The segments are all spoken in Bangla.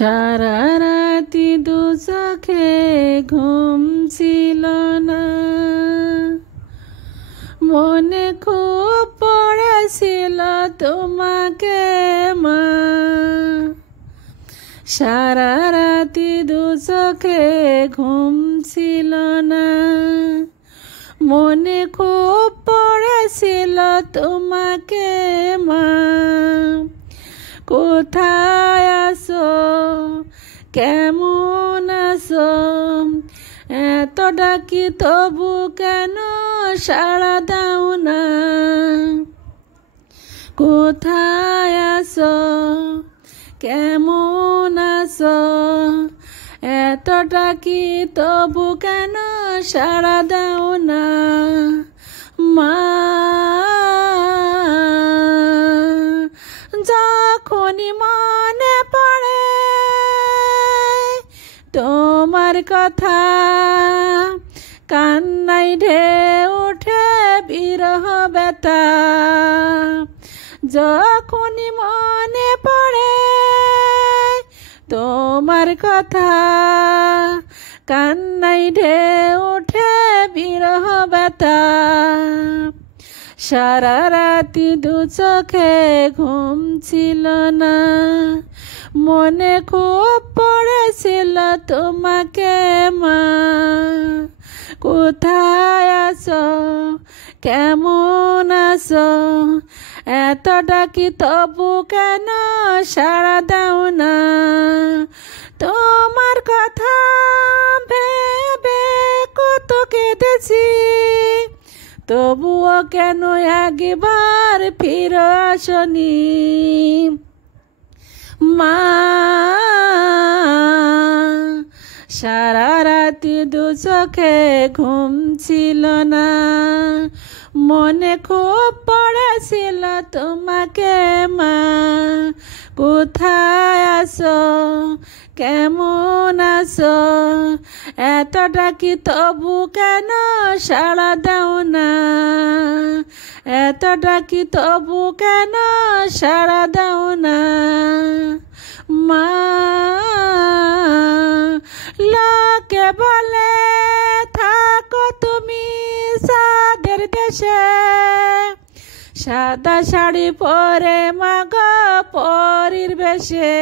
সারা রাতি দু চোখে ঘুম ছিল না, মনে খুব পড়েছিল তোমাকে মা। সারা রাতি দু চোখে ঘুম ছিল না, মনে খুব পড়েছিল তোমাকে মা। কোথায় আছো, কেমন আছো, এত ডাকি তবু কেন সাড়া দাও না। কোথায় আছো, কেমন আছো, এত ডাকি তবু কেন সাড়া দাও না মা। যখনই মনে পড়ে তোমার কথা, কান্নায় ঢেউ ওঠে বিরহ ব্যথা। যখনই মনে পড়ে তোমার কথা, কান্নায় ঢেউ ওঠে বিরহ ব্যথা। সারা রাতি দু চোখে ঘুম ছিল না, মনে খুব পড়েছিল তোমাকে মা। কোথায় আছো, কেমন আছো, এত ডাকি তবু কেন সাড়া দাও না। তোমার কথা ভেবে কত কেঁদেছি, তবুও কেন একবার ফিরে আসনি মা। সারা রাতি দু চোখে ঘুম ছিল না, মনে খুব পড়েছিল তোমাকে মা। কোথায় আছো, কেমন আছো, এত ডাকি তবু কেন সাড়া দাও না। এত ডাকি তবু কেন সাড়া দাও না মা। লোকে বলে থাকো তুমি সাদের দেশে, সাদা শাড়ি পরে মাগো পরীর বেশে।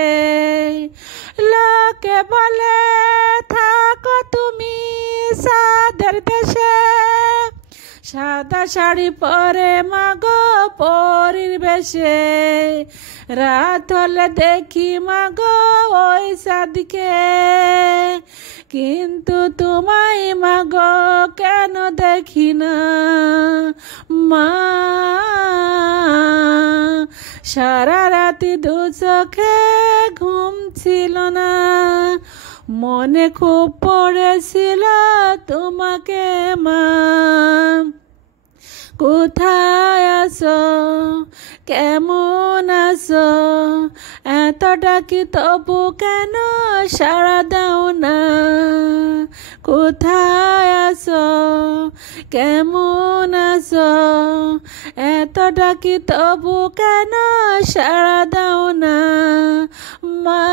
লোকে বলে থাকো তুমি সাদের দেশে, সাদা শাড়ি পরে মাগো পরীর বেশে। রাত হলে দেখি মাগো ওই সাদিকে, কিন্তু তোমায় মাগো কেন দেখি না মা। সারা রাতি দু চোখে ঘুম ছিল না, মনে খুব পড়েছিল তোমাকে মা। কোথায় আছো, কেমন আছো, এত ডাকি তবু কেন সাড়া দাও না। কোথায় আছো, কেমন আছো, এত ডাকি তবু কেন সাড়া দাও না মা।